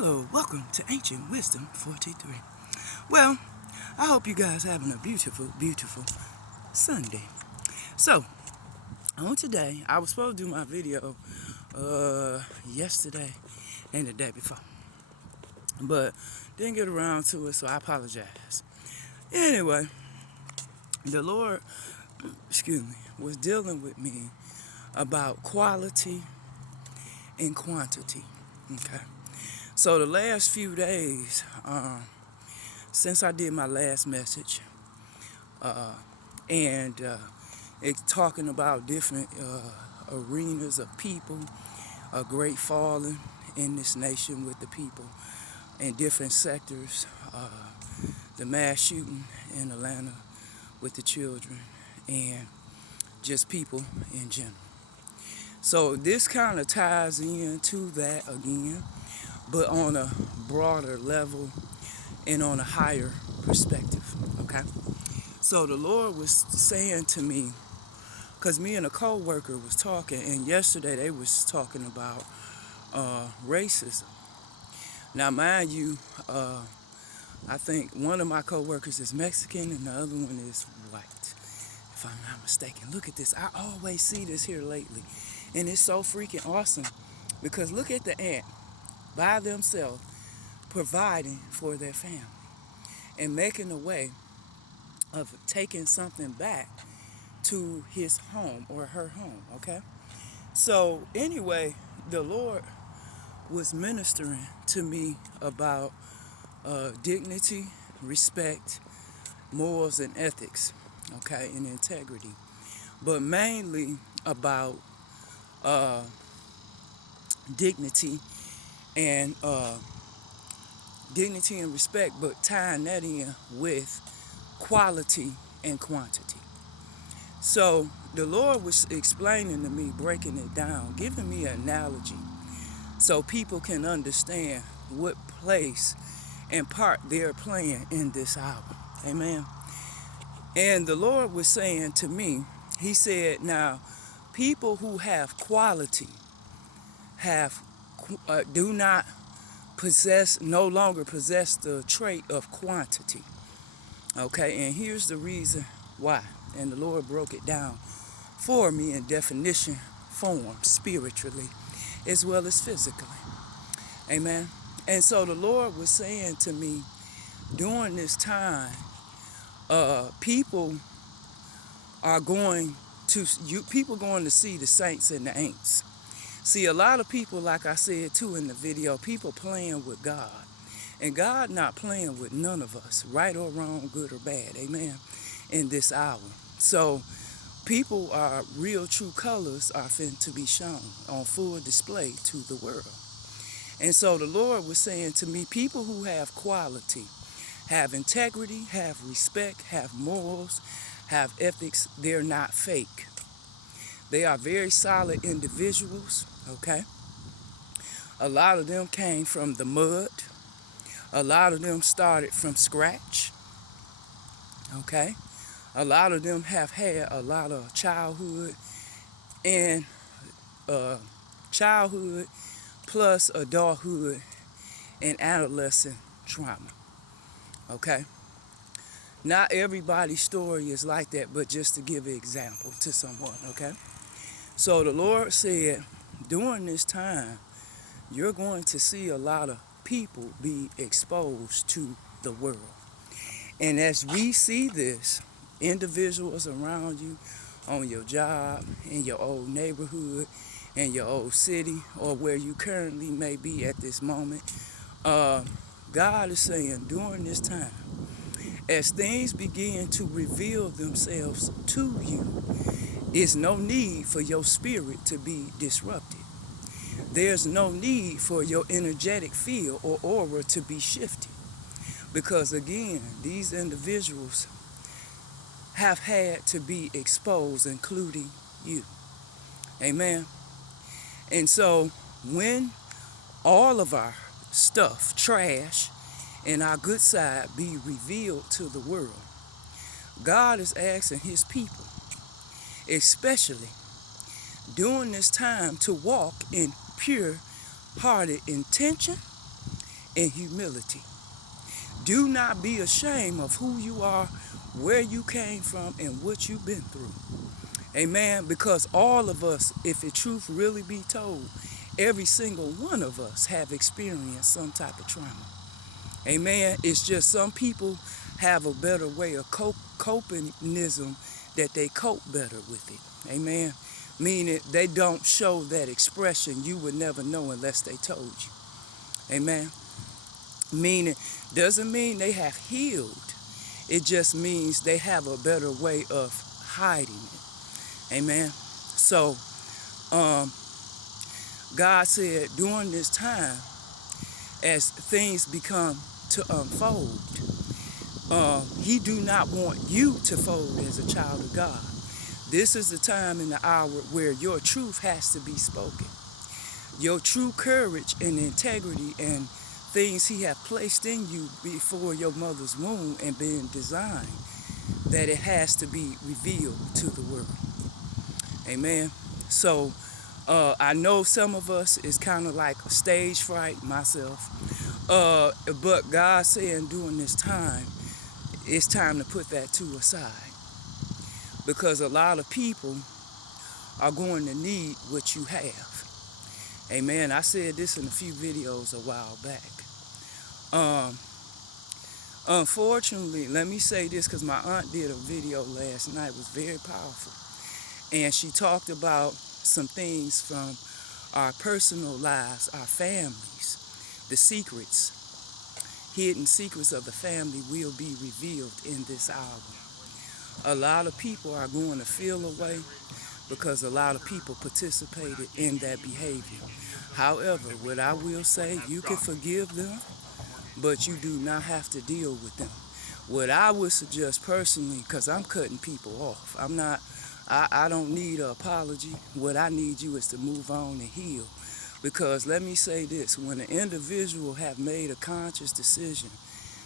Hello, welcome to Ancient Wisdom 43. Well, I hope you guys having a beautiful, beautiful Sunday. So, on today, I was supposed to do my video yesterday and the day before, but didn't get around to it, so I apologize. Anyway, the Lord, was dealing with me about quality and quantity. Okay. So the last few days, since I did my last message, and it's talking about different arenas of people, a great falling in this nation with the people in different sectors, the mass shooting in Atlanta with the children, and just people in general. So this kind of ties into that again, but on a broader level and on a higher perspective, okay? So the Lord was saying to me, because me and a co-worker was talking, and yesterday they was talking about racism. Now, mind you, I think one of my co-workers is Mexican and the other one is white, if I'm not mistaken. Look at this. I always see this here lately, and it's so freaking awesome, because look at the ant by themselves providing for their family and making a way of taking something back to his home or her home, okay? So anyway, the Lord was ministering to me about dignity, respect, morals, and ethics, okay, and integrity, but mainly about dignity and respect, but tying that in with quality and quantity. So the Lord was explaining to me, breaking it down, giving me an analogy so people can understand what place and part they're playing in this hour. Amen. And the Lord was saying to me, he said, now, people who have quality do not no longer possess the trait of quantity. Okay, and here's the reason why. And the Lord broke it down for me in definition form, spiritually, as well as physically. Amen. And so the Lord was saying to me, during this time, people going to see the saints and the ain'ts. See, a lot of people, like I said too in the video, people playing with God. And God not playing with none of us, right or wrong, good or bad, amen, in this hour. So people are real true colors are fin to be shown on full display to the world. And so the Lord was saying to me, people who have quality, have integrity, have respect, have morals, have ethics, they're not fake. They are very solid individuals, okay? A lot of them came from the mud. A lot of them started from scratch, okay? A lot of them have had a lot of childhood plus adulthood and adolescent trauma, okay? Not everybody's story is like that, but just to give an example to someone, okay? So the Lord said, during this time, you're going to see a lot of people be exposed to the world. And as we see this, individuals around you, on your job, in your old neighborhood, in your old city, or where you currently may be at this moment, God is saying during this time, as things begin to reveal themselves to you, there's no need for your spirit to be disrupted. There's no need for your energetic field or aura to be shifted. Because again, these individuals have had to be exposed, including you. Amen. And so when all of our stuff, trash, and our good side be revealed to the world, God is asking his people, especially during this time, to walk in pure-hearted intention in humility. Do not be ashamed of who you are, where you came from, and what you've been through. Amen. Because all of us, if the truth really be told, every single one of us have experienced some type of trauma. Amen. It's just some people have a better way of copingism, that they cope better with it. Amen. Meaning they don't show that expression. You would never know unless they told you. Amen. Meaning doesn't mean they have healed. It just means they have a better way of hiding it. Amen. So God said during this time, as things become to unfold, he do not want you to fold as a child of God. This is the time and the hour where your truth has to be spoken. Your true courage and integrity and things he have placed in you before your mother's womb and been designed, that it has to be revealed to the world. Amen. So I know some of us is kind of like a stage fright, myself. But God saying during this time, it's time to put that to aside. Because a lot of people are going to need what you have. Amen. I said this in a few videos a while back. Unfortunately, let me say this, because my aunt did a video last night. It was very powerful. And she talked about some things from our personal lives, our families, the secrets, hidden secrets of the family will be revealed in this album. A lot of people are going to feel away because a lot of people participated in that behavior. However, what I will say, you can forgive them, but you do not have to deal with them. What I would suggest personally, because I'm cutting people off, I don't need an apology. What I need you is to move on and heal. Because let me say this, when an individual have made a conscious decision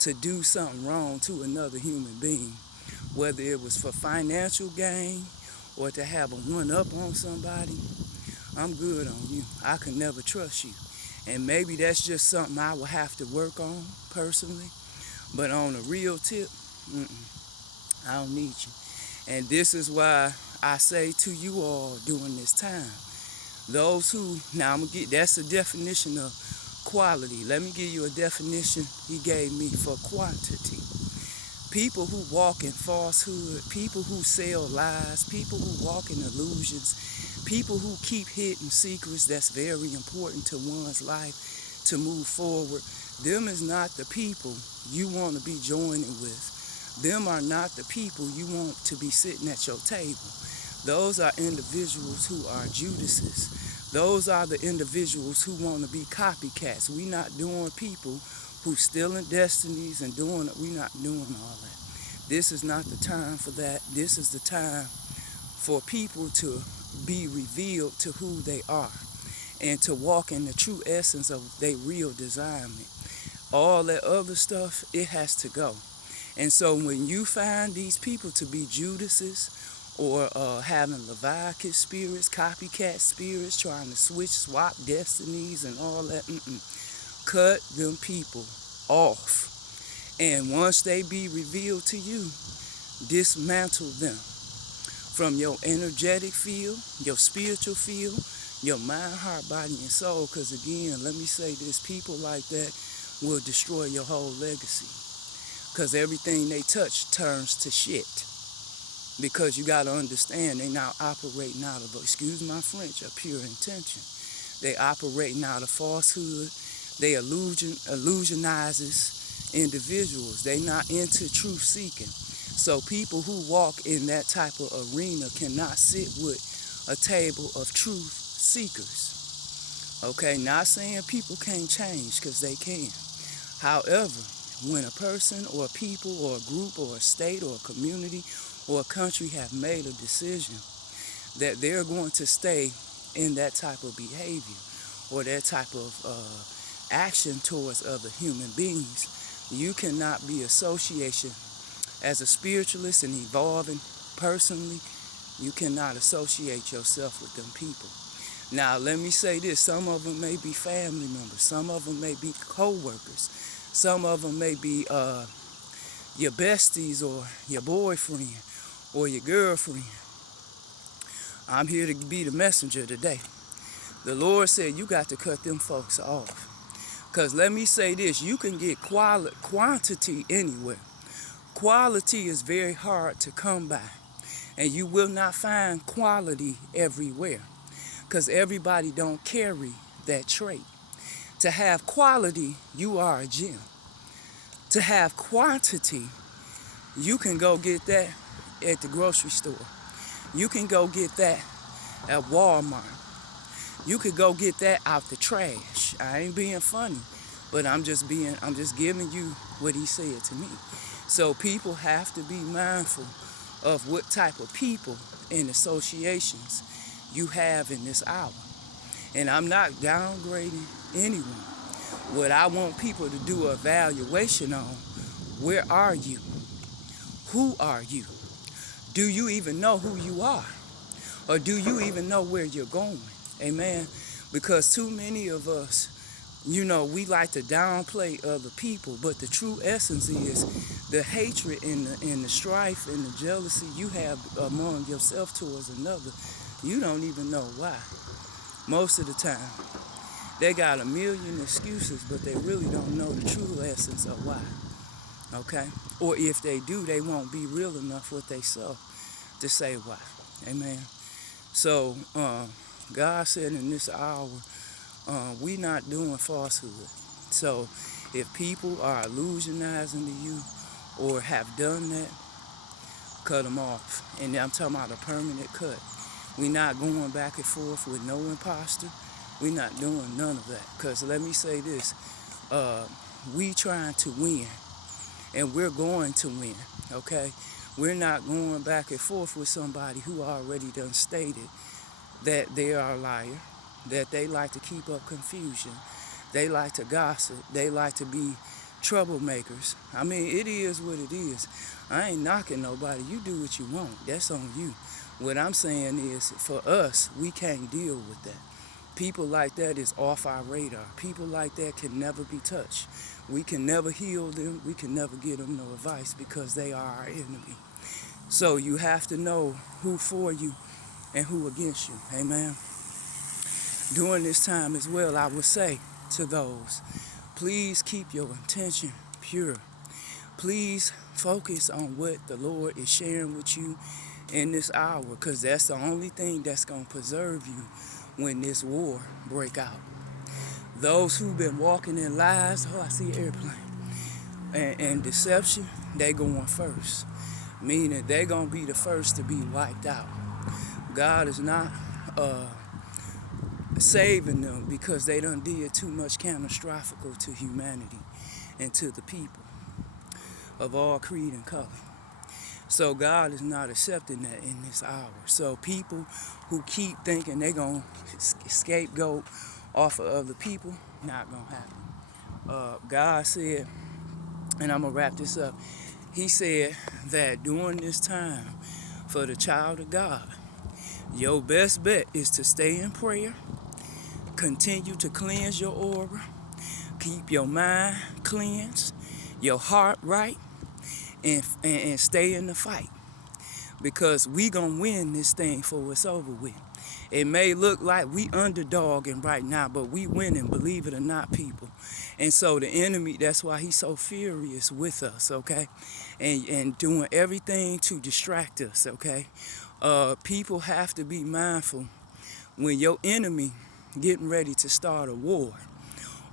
to do something wrong to another human being, whether it was for financial gain or to have a one-up on somebody, I'm good on you. I can never trust you. And maybe that's just something I will have to work on personally. But on a real tip, I don't need you. And this is why I say to you all during this time, those who, now I'm going to get, that's a definition of quality. Let me give you a definition he gave me for quantity. People who walk in falsehood, people who sell lies, people who walk in illusions, people who keep hidden secrets that's very important to one's life to move forward, them is not the people you want to be joining with. Them are not the people you want to be sitting at your table. Those are individuals who are Judases. Those are the individuals who want to be copycats. We not doing people who stealing destinies and doing it. We not doing all that. This is not the time for that. This is the time for people to be revealed to who they are and to walk in the true essence of their real designment. All that other stuff, it has to go. And so when you find these people to be Judases or having Leviathan spirits, copycat spirits, trying to swap destinies and all that, cut them people off. And once they be revealed to you, dismantle them from your energetic field, your spiritual field, your mind, heart, body, and soul. Because again, let me say this, people like that will destroy your whole legacy. Because everything they touch turns to shit. Because you got to understand, they now operating out of, excuse my French, a pure intention. They operating out of falsehood. They illusionizes individuals. They not into truth seeking. So people who walk in that type of arena cannot sit with a table of truth seekers. Okay, not saying people can't change, because they can. However, when a person or a people or a group or a state or a community or a country have made a decision that they're going to stay in that type of behavior or that type of action towards other human beings, you cannot be association as a spiritualist and evolving personally. You cannot associate yourself with them people. Now, let me say this. Some of them may be family members. Some of them may be co-workers. Some of them may be your besties or your boyfriend or your girlfriend. I'm here to be the messenger today. The Lord said you got to cut them folks off. Because let me say this, you can get quantity anywhere. Quality is very hard to come by. And you will not find quality everywhere. Because everybody don't carry that trait. To have quality, you are a gem. To have quantity, you can go get that at the grocery store. You can go get that at Walmart. You could go get that out the trash. I ain't being funny, but I'm just giving you what he said to me. So people have to be mindful of what type of people and associations you have in this hour. And I'm not downgrading anyone. What I want people to do an evaluation on, where are you? Who are you? Do you even know who you are? Or do you even know where you're going? Amen. Because too many of us, we like to downplay other people, but the true essence is the hatred and the strife and the jealousy you have among yourself towards another. You don't even know why. Most of the time, they got a million excuses, but they really don't know the true essence of why. Okay? Or if they do, they won't be real enough with themselves to say why. Amen. So, God said in this hour, we not doing falsehood. So, if people are illusionizing to you or have done that, cut them off. And I'm talking about a permanent cut. We not going back and forth with no imposter. We not doing none of that. Because let me say this, we trying to win. And we're going to win, okay? We're not going back and forth with somebody who already done stated that they are a liar, that they like to keep up confusion, they like to gossip, they like to be troublemakers. I mean, it is what it is. I ain't knocking nobody. You do what you want. That's on you. What I'm saying is, for us, we can't deal with that. People like that is off our radar. People like that can never be touched. We can never heal them. We can never give them no advice because they are our enemy. So you have to know who for you and who against you. Amen. During this time as well, I would say to those, please keep your intention pure. Please focus on what the Lord is sharing with you in this hour, because that's the only thing that's going to preserve you when this war break out. Those who've been walking in lies, I see an airplane, and deception, they going first. Meaning they going to be the first to be wiped out. God is not saving them because they done did too much catastrophical to humanity and to the people of all creed and color. So God is not accepting that in this hour. So people who keep thinking they're going to scapegoat off of other people, not going to happen. God said, and I'm going to wrap this up, he said that during this time for the child of God, your best bet is to stay in prayer, continue to cleanse your aura, keep your mind cleansed, your heart right, and stay in the fight. Because we gonna win this thing before it's over with. It may look like we underdogging right now, but we winning, believe it or not, people. And so the enemy, that's why he's so furious with us, okay? And doing everything to distract us, okay? People have to be mindful when your enemy getting ready to start a war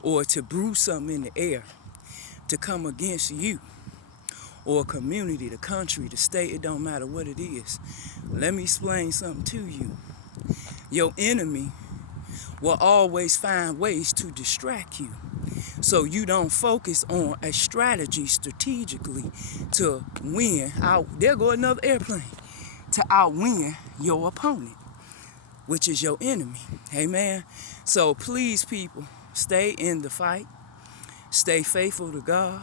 or to brew something in the air to come against you, or a community, the country, the state, it don't matter what it is. Let me explain something to you. Your enemy will always find ways to distract you, so you don't focus on a strategy strategically to win out. There go another airplane, to outwin your opponent, which is your enemy. Amen. So please, people, stay in the fight. Stay faithful to God.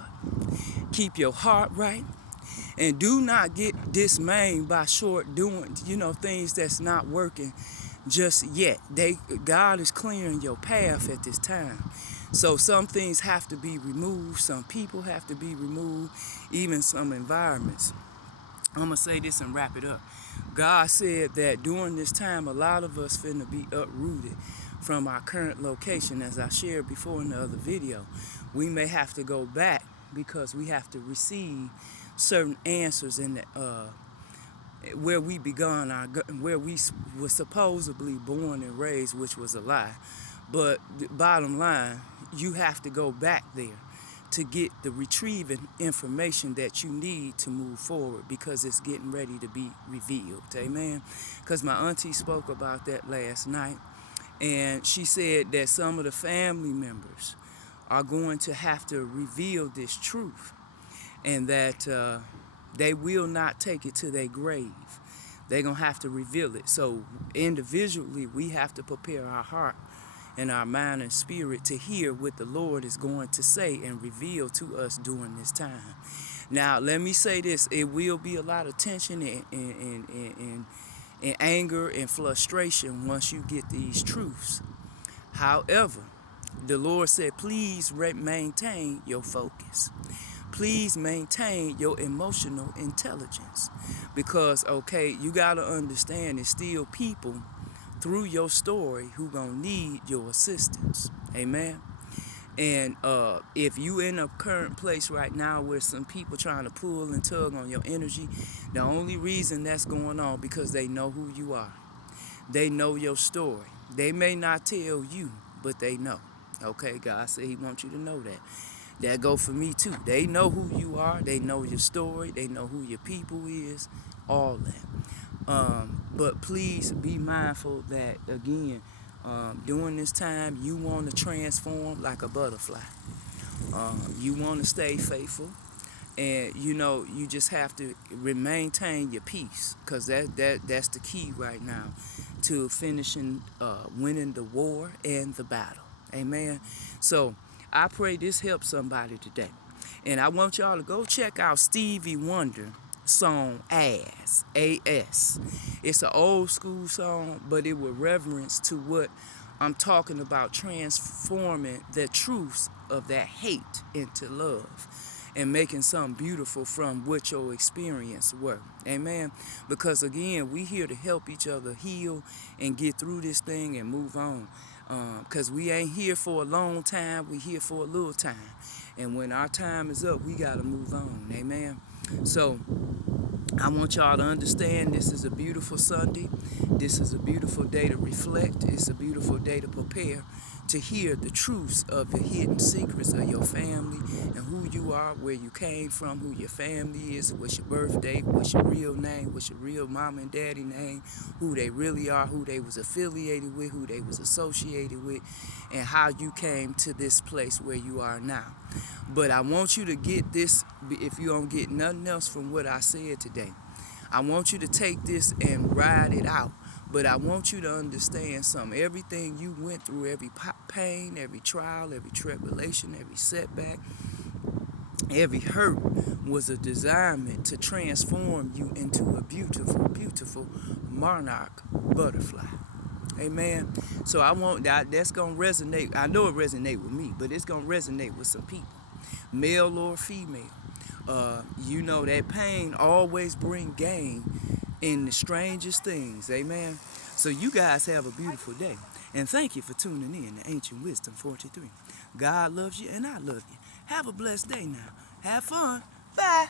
Keep your heart right. And do not get dismayed by doing things that's not working just yet. God is clearing your path at this time. So some things have to be removed, some people have to be removed, even some environments. I'm going to say this and wrap it up. God said that during this time, a lot of us finna be uprooted from our current location. As I shared before in the other video, we may have to go back because we have to receive certain answers in the, where we begun where we were supposedly born and raised, which was a lie. But the bottom line, you have to go back there to get the retrieving information that you need to move forward, because it's getting ready to be revealed. Amen. Because my auntie spoke about that last night, and she said that some of the family members are going to have to reveal this truth, and that they will not take it to their grave. They're going to have to reveal it. So individually, we have to prepare our heart and our mind and spirit to hear what the Lord is going to say and reveal to us during this time. Now, let me say this. It will be a lot of tension and anger and frustration once you get these truths. However, the Lord said, please maintain your focus. Please maintain your emotional intelligence. Because, okay, you got to understand there's still people through your story who gonna need your assistance. Amen. And if you in a current place right now where some people trying to pull and tug on your energy, the only reason that's going on because they know who you are. They know your story. They may not tell you, but they know. Okay, God said he wants you to know that. That go for me too. They know who you are. They know your story. They know who your people is. All that. But please be mindful that, again, during this time, you want to transform like a butterfly. You want to stay faithful. And, you know, you just have to maintain your peace, because that's the key right now to finishing, winning the war and the battle. Amen. So I pray this helps somebody today. And I want y'all to go check out Stevie Wonder song As, A-S. It's an old school song, but it will reverence to what I'm talking about, transforming the truths of that hate into love and making something beautiful from what your experience were. Amen. Because again, we here to help each other heal and get through this thing and move on. Because we ain't here for a long time, we here for a little time. And when our time is up, we got to move on. Amen. So I want y'all to understand this is a beautiful Sunday. This is a beautiful day to reflect. It's a beautiful day to prepare to hear the truths of the hidden secrets of your family and who you are, where you came from, who your family is, what's your birthday, what's your real name, what's your real mama and daddy name, who they really are, who they was affiliated with, who they was associated with, and how you came to this place where you are now. But I want you to get this, if you don't get nothing else from what I said today, I want you to take this and ride it out. But I want you to understand something. Everything you went through, every pain, every trial, every tribulation, every setback, every hurt was a designment to transform you into a beautiful, beautiful monarch butterfly. Amen. So I want that's going to resonate. I know it resonates with me, but it's going to resonate with some people, male or female. You know that pain always bring gain in the strangest things. Amen. So you guys have a beautiful day. And thank you for tuning in to Ancient Wisdom 43. God loves you and I love you. Have a blessed day now. Have fun. Bye.